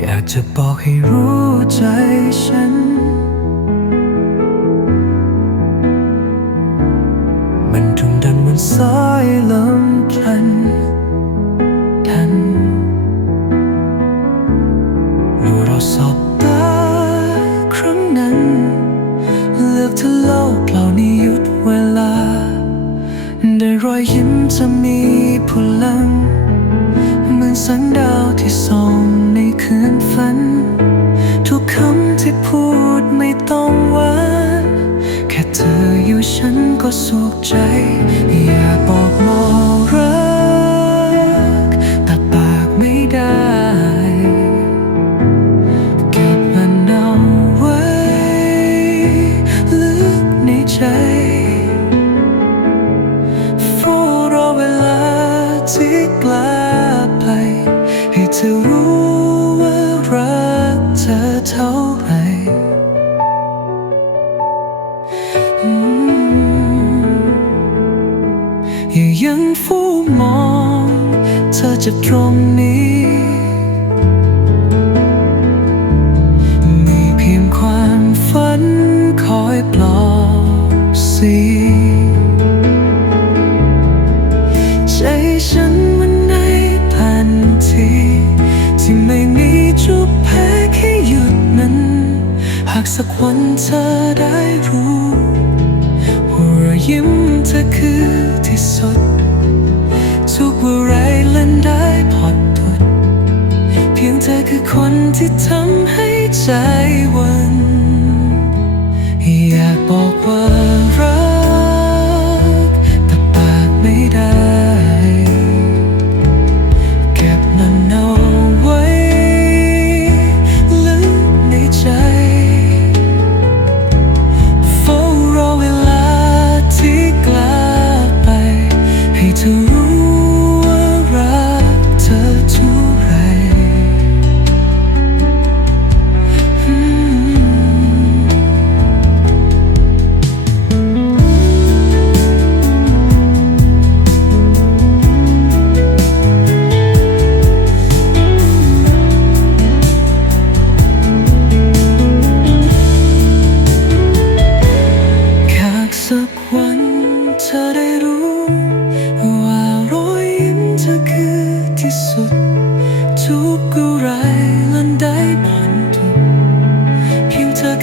อยากจะบอกให้รู้ใจฉัน มันทุ่งดันเหมันสายลมพันทันเมื่อเราสอบตาครั้งนั้น เลือกที่โลกเหล่านี้หยุดเวลา ได้รอยยิ้มจะมีพลัง นแสังดาวที่ส่องในคืนฝัน ทุกคำที่พูดไม่ต้องหวาน แค่เธออยู่ฉันก็สุขใจ อย่าบอก จะรู้ว่ารักเธอเท่าไหร่อย่ายังฟูมอง เธอจะตรงนี้ สักวันเธอได้รู้ว่ารอยยิ้มเธอคือที่สุด ทุกอะไรเล่นได้พอดทุดเพียงเธอคือคนที่ทำให้ใจ ใ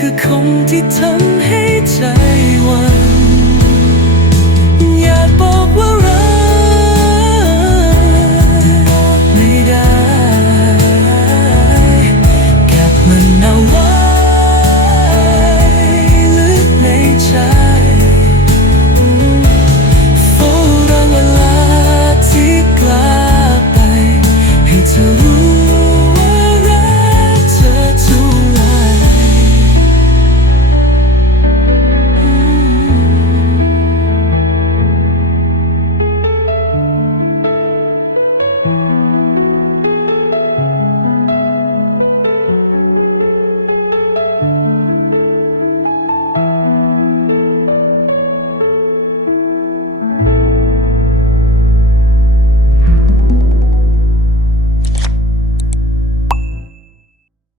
คือคนที่ทำให้ใจวัน